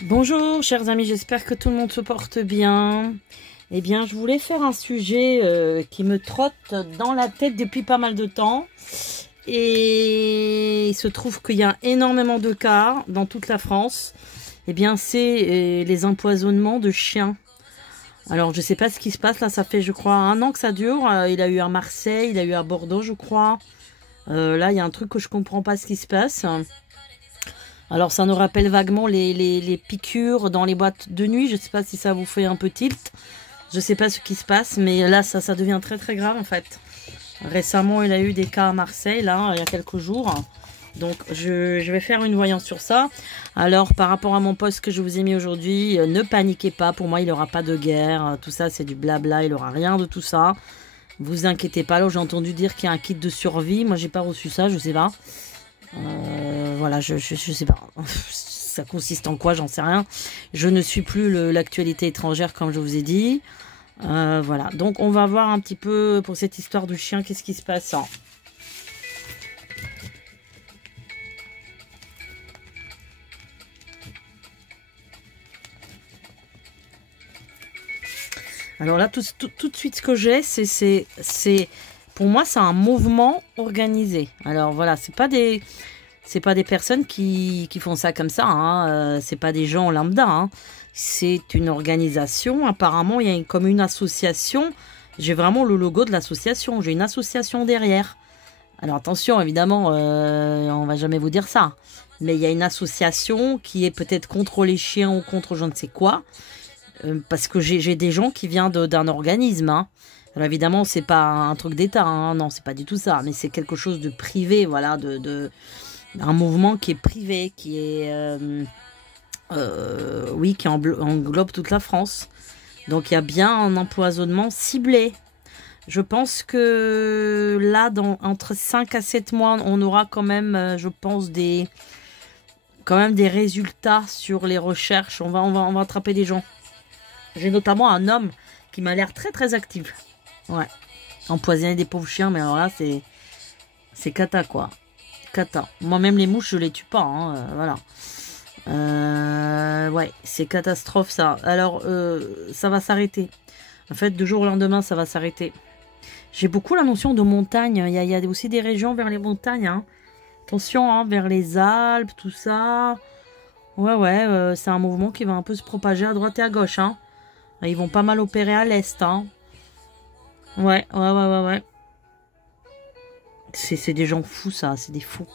Bonjour chers amis, j'espère que tout le monde se porte bien. Eh bien, je voulais faire un sujet qui me trotte dans la tête depuis pas mal de temps. Et il se trouve qu'il y a énormément de cas dans toute la France. Eh bien, c'est les empoisonnements de chiens. Alors, je sais pas ce qui se passe là, ça fait je crois 1 an que ça dure. Il a eu à Marseille, il a eu à Bordeaux je crois. Là, il y a un truc que je comprends pas ce qui se passe. Alors, ça nous rappelle vaguement les piqûres dans les boîtes de nuit. Je sais pas si ça vous fait un peu tilt. Je sais pas ce qui se passe, mais là, ça devient très très grave en fait. Récemment, il a eu des cas à Marseille, là, il y a quelques jours. Donc, je vais faire une voyance sur ça. Alors, par rapport à mon post que je vous ai mis aujourd'hui, ne paniquez pas. Pour moi, il n'y aura pas de guerre. Tout ça, c'est du blabla. Il n'y aura rien de tout ça. Vous inquiétez pas. Là, j'ai entendu dire qu'il y a un kit de survie. Moi, j'ai pas reçu ça, je sais pas. Voilà, je sais pas. Ça consiste en quoi, j'en sais rien. Je ne suis plus l'actualité étrangère, comme je vous ai dit. Voilà, donc on va voir un petit peu pour cette histoire du chien, qu'est-ce qui se passe. Alors là, tout de suite, ce que j'ai, pour moi, c'est un mouvement organisé. Alors voilà, c'est pas des personnes qui font ça comme ça, hein. C'est pas des gens lambda, hein. C'est une organisation. Apparemment, il y a comme une association. J'ai vraiment le logo de l'association. J'ai une association derrière. Alors attention, évidemment, on va jamais vous dire ça. Mais il y a une association qui est peut-être contre les chiens ou contre je ne sais quoi. Parce que j'ai des gens qui viennent d'un organisme, hein. Alors évidemment, c'est pas un truc d'État, hein. Non, c'est pas du tout ça. Mais c'est quelque chose de privé, voilà, un mouvement qui est privé, qui est... oui, qui englobe toute la France. Donc il y a bien un empoisonnement ciblé. Je pense que là, entre 5 à 7 mois, on aura quand même, je pense, des résultats sur les recherches. On va attraper des gens. J'ai notamment un homme qui m'a l'air très très actif. Ouais. Empoisonner des pauvres chiens, mais alors là, c'est cata, quoi. Cata. Moi-même, les mouches, je les tue pas, hein, voilà. Ouais, c'est catastrophe, ça. Alors, ça va s'arrêter. En fait, du jour au lendemain, ça va s'arrêter. J'ai beaucoup la notion de montagne. Il y a aussi des régions vers les montagnes, hein. Attention, hein, vers les Alpes, tout ça. Ouais, c'est un mouvement qui va un peu se propager à droite et à gauche, hein. Ils vont pas mal opérer à l'est, hein. Ouais. C'est des gens fous, ça. C'est des fous.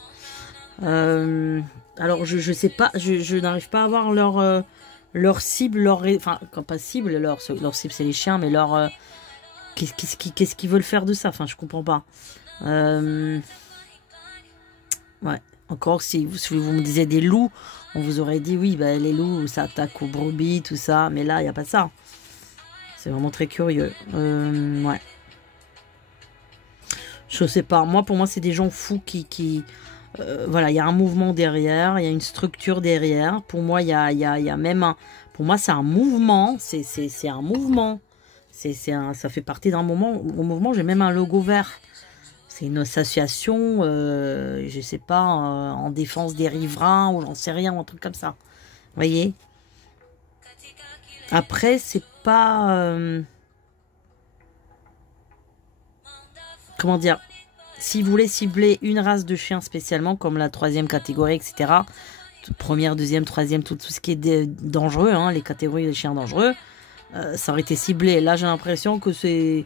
Alors, je sais pas. Je n'arrive pas à voir leur cible, enfin, pas cible, leur cible, c'est les chiens, mais qu'est-ce qu'ils veulent faire de ça? Enfin, je comprends pas. Ouais. Encore, si vous me disiez des loups, on vous aurait dit, oui, bah, les loups, ça attaque aux brebis, tout ça. Mais là, il n'y a pas ça. C'est vraiment très curieux. Ouais. Je sais pas. Pour moi, c'est des gens fous qui voilà, il y a un mouvement derrière, il y a une structure derrière. Pour moi, il y a même un... Pour moi, c'est un mouvement. C'est un mouvement. Ça fait partie d'un mouvement. J'ai même un logo vert. C'est une association, je sais pas, en défense des riverains ou j'en sais rien, un truc comme ça. Vous voyez? Après, c'est pas... comment dire? Si vous voulez cibler une race de chiens spécialement, comme la 3e catégorie, etc., première, deuxième, troisième, tout ce qui est dangereux, hein, les catégories des chiens dangereux, ça aurait été ciblé. Là, j'ai l'impression que c'est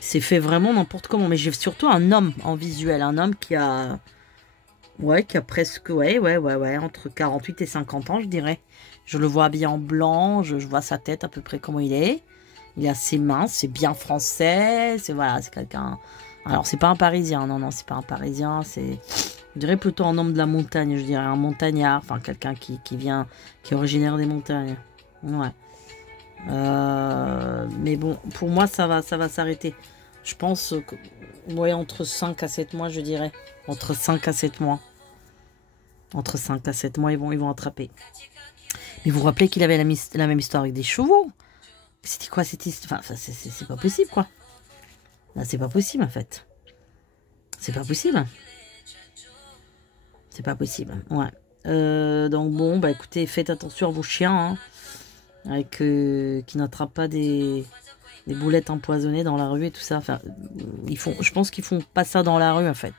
fait vraiment n'importe comment. Mais j'ai surtout un homme en visuel, un homme qui a... Ouais, qui a presque... Ouais, entre 48 et 50 ans, je dirais. Je le vois habillé en blanc, je vois sa tête à peu près comment il est. Il est assez mince, c'est bien français, voilà, c'est quelqu'un... Alors, c'est pas un Parisien, non, c'est pas un Parisien, c'est... Je dirais plutôt un homme de la montagne, je dirais un montagnard, enfin, quelqu'un qui est originaire des montagnes. Ouais. Mais bon, pour moi, ça va s'arrêter. Je pense que... Ouais, entre 5 à 7 mois, je dirais. Entre 5 à 7 mois. Entre 5 à 7 mois, ils vont attraper. Mais vous vous rappelez qu'il avait la même histoire avec des chevaux? C'était quoi cette histoire? Enfin, c'est pas possible, quoi. Là, c'est pas possible, en fait. C'est pas possible. C'est pas possible, ouais. Donc bon, bah écoutez, faites attention à vos chiens, hein, avec, qui n'attrapent pas des boulettes empoisonnées dans la rue et tout ça. Enfin, je pense qu'ils font pas ça dans la rue en fait.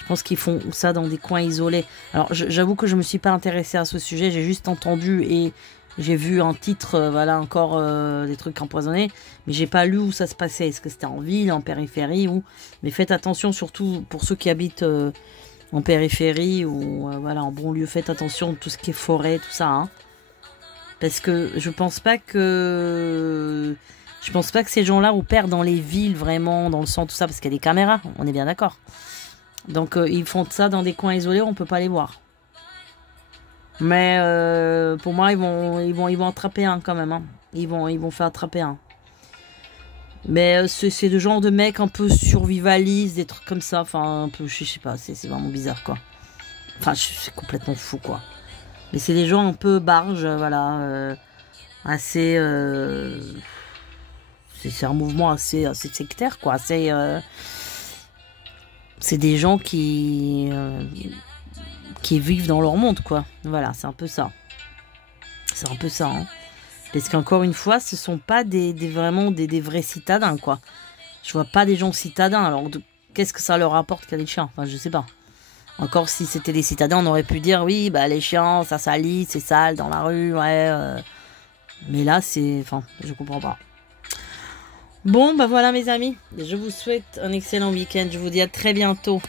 Je pense qu'ils font ça dans des coins isolés. Alors j'avoue que je me suis pas intéressée à ce sujet, j'ai juste entendu et j'ai vu un titre, voilà, encore des trucs empoisonnés, mais j'ai pas lu où ça se passait. Est-ce que c'était en ville, en périphérie ou... Mais faites attention, surtout pour ceux qui habitent en périphérie ou voilà, en banlieue, faites attention à tout ce qui est forêt, tout ça, hein. Parce que je pense pas que ces gens-là opèrent dans les villes vraiment, dans le centre, tout ça, parce qu'il y a des caméras, on est bien d'accord. Donc ils font ça dans des coins isolés, on peut pas les voir. Mais pour moi, ils vont attraper un quand même, hein. Ils vont faire attraper un. Mais c'est le genre de mecs un peu survivalistes, des trucs comme ça. Enfin, un peu, je sais pas, c'est vraiment bizarre, quoi. Enfin, c'est complètement fou, quoi. Mais c'est des gens un peu barges, voilà. Assez... c'est un mouvement assez sectaire, quoi. C'est des gens qui vivent dans leur monde, quoi. Voilà, c'est un peu ça. C'est un peu ça, hein. Parce qu'encore une fois, ce sont pas vraiment des vrais citadins, quoi. Je vois pas des gens citadins. Alors, qu'est-ce que ça leur apporte qu'il y a des chiens? Enfin, je sais pas. Encore si c'était des citadins, on aurait pu dire, oui, bah les chiens, ça salit, c'est sale dans la rue, ouais. Mais là, enfin, je comprends pas. Bon, bah voilà mes amis. Je vous souhaite un excellent week-end. Je vous dis à très bientôt.